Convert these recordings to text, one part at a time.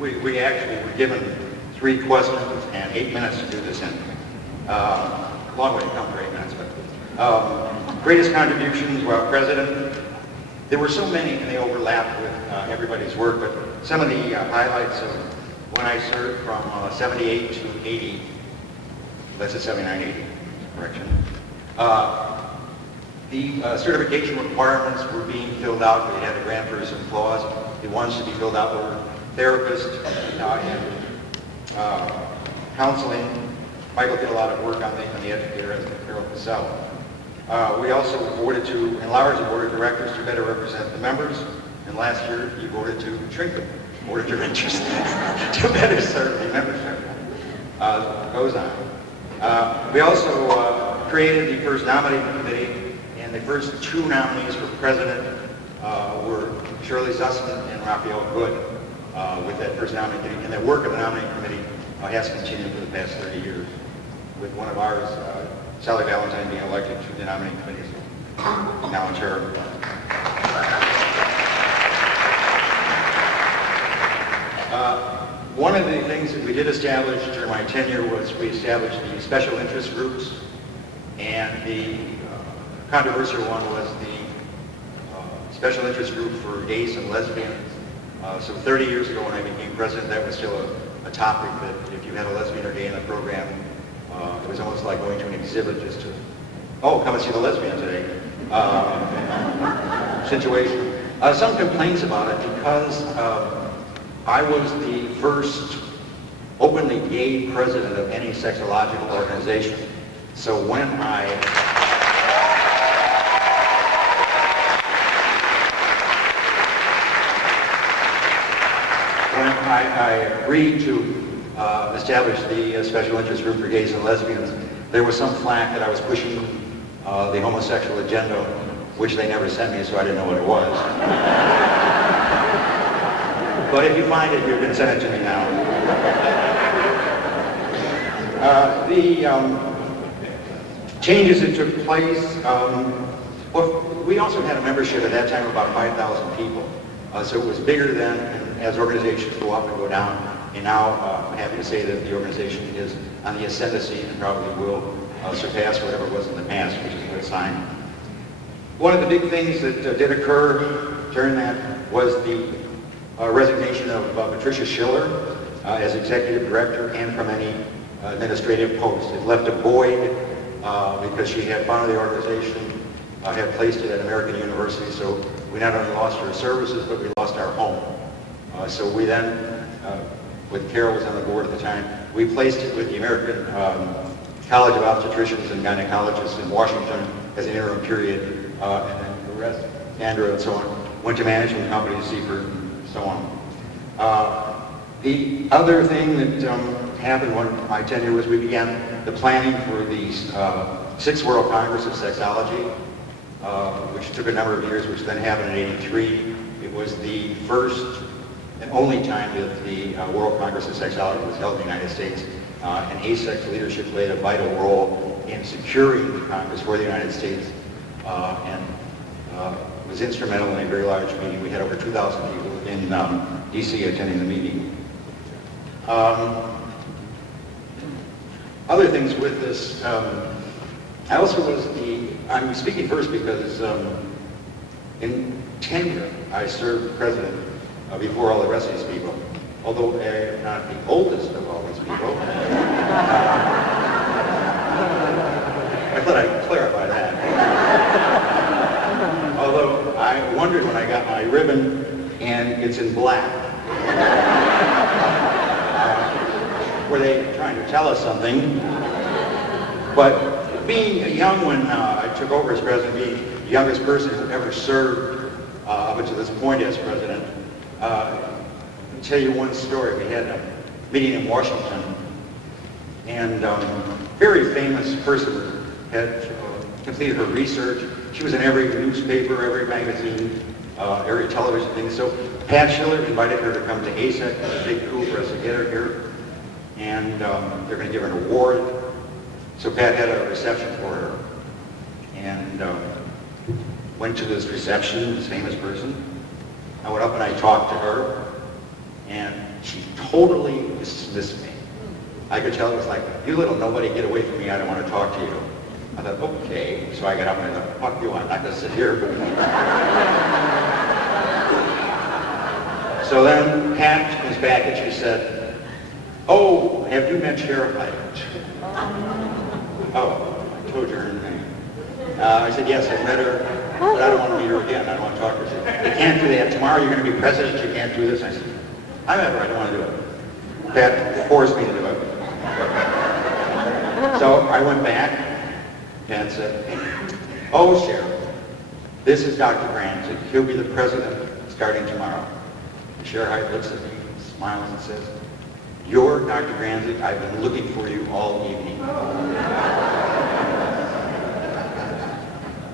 We actually were given 3 questions and 8 minutes to do this in. Long way to come for 8 minutes, but greatest contributions while president. There were so many and they overlapped with everybody's work, but some of the highlights of when I served from 78 to 80, that's a 79, 80, correction. The certification requirements were being filled out. We had a grant person clause. The ones to be filled out were therapist and counseling. Michael did a lot of work on the educator as Carol Cassell. We also voted to enlarge the board of directors to better represent the members. And last year, you voted to shrink the board of directors to better serve the membership. Goes on. We also created the first nominating committee, and the first 2 nominees for president were Shirley Zussman and Raphael Good with that first nominating committee. And the work of the nominating committee has continued for the past 30 years, with one of ours, Sally Valentine, being elected to the nominating committee, now in chair. One of the things that we did establish during my tenure was we established the special interest groups, and the controversial one was the special interest group for gays and lesbians. So 30 years ago when I became president, that was still a topic that if you had a lesbian or gay in the program, it was almost like going to an exhibit just to, oh, come and see the lesbian today situation. Some complaints about it because I was the first openly gay president of any sexological organization. So when I agreed to establish the special interest group for gays and lesbians, there was some flack that I was pushing the homosexual agenda, which they never sent me, so I didn't know what it was. But if you find it, you can send it to me now. The changes that took place, well, we also had a membership at that time of about 5,000 people. So it was bigger then, and as organizations go up and go down, and now I'm happy to say that the organization is on the ascendancy and probably will surpass whatever it was in the past, which is a good sign. One of the big things that did occur during that was the resignation of Patricia Schiller as executive director and from any administrative post. It left a void because she had founded the organization, had placed it at American University, so we not only lost her services, but we lost our home. So we then, with Carol was on the board at the time, we placed it with the American College of Obstetricians and Gynecologists in Washington as an interim period, and then the rest, Andrew and so on, went to management companies, Seifert, and so on. The other thing that happened when my tenure was we began the planning for the 6th World Congress of Sexology, which took a number of years, which then happened in '83. It was the first and only time that the World Congress of Sexology was held in the United States, and AASECT leadership played a vital role in securing the Congress for the United States, and was instrumental in a very large meeting. We had over 2,000 people in DC attending the meeting. Other things with this, I also was I'm speaking first because in tenure I served president before all the rest of these people, although I'm not the oldest of all these people. I thought I'd clarify that. Although I wondered when I got my ribbon and it's in black. Were they trying to tell us something? But being young when I took over as president, being the youngest person who ever served up until this point as president, I'll tell you one story. We had a meeting in Washington, and a very famous person had completed her research. She was in every newspaper, every magazine, every television thing. So Pat Schiller invited her to come to AASECT. It was a big coup for us to get her here. And they're going to give her an award. So Pat had a reception for her. And went to this reception, this famous person. I went up and I talked to her. and she totally dismissed me. I could tell it was like, you little nobody, get away from me, I don't want to talk to you. I thought, okay. So I got up and I thought, fuck you, I'm not going to sit here. So then Pat comes back and she said, oh, have you met Sheriff Hyde? Oh, I told you her name. I said, yes, I've met her, but I don't want to meet her again. I don't want to talk to her. She said, you can't do that. Tomorrow you're going to be president, you can't do this. I said, I met her, I don't want to do it. Pat forced me to do it. So I went back and said, oh, Sheriff, this is Dr. Granzig. He'll be the president starting tomorrow. And Sheriff Hyde looks at me, smiles, and says, you're Dr. Granzig. I've been looking for you all evening.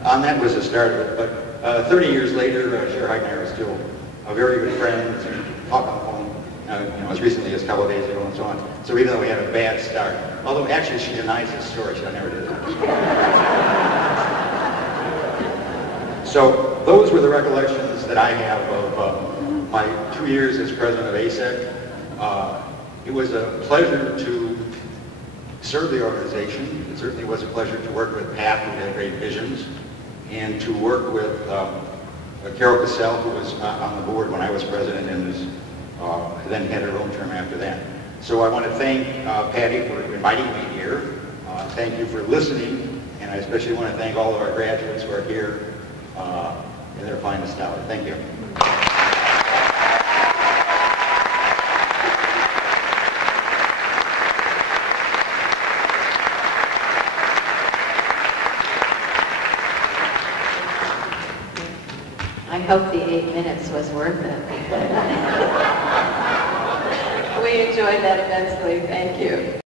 And that was the start of it. But 30 years later, Sheriff Hyde and I are still very good friends. We talk on the phone, as recently as a couple of days ago and so on. So even though we had a bad start, although actually she denies this story, she never did that. So those were the recollections that I have of my 2 years as president of AASECT. It was a pleasure to serve the organization. It certainly was a pleasure to work with Pat, who had great visions, and to work with Carol Cassell, who was on the board when I was president and then had her own term after that. So I want to thank Patty for inviting me here. Thank you for listening, and I especially want to thank all of our graduates who are here in their finest hour. Thank you. I hope the 8 minutes was worth it. We enjoyed that immensely. Thank you.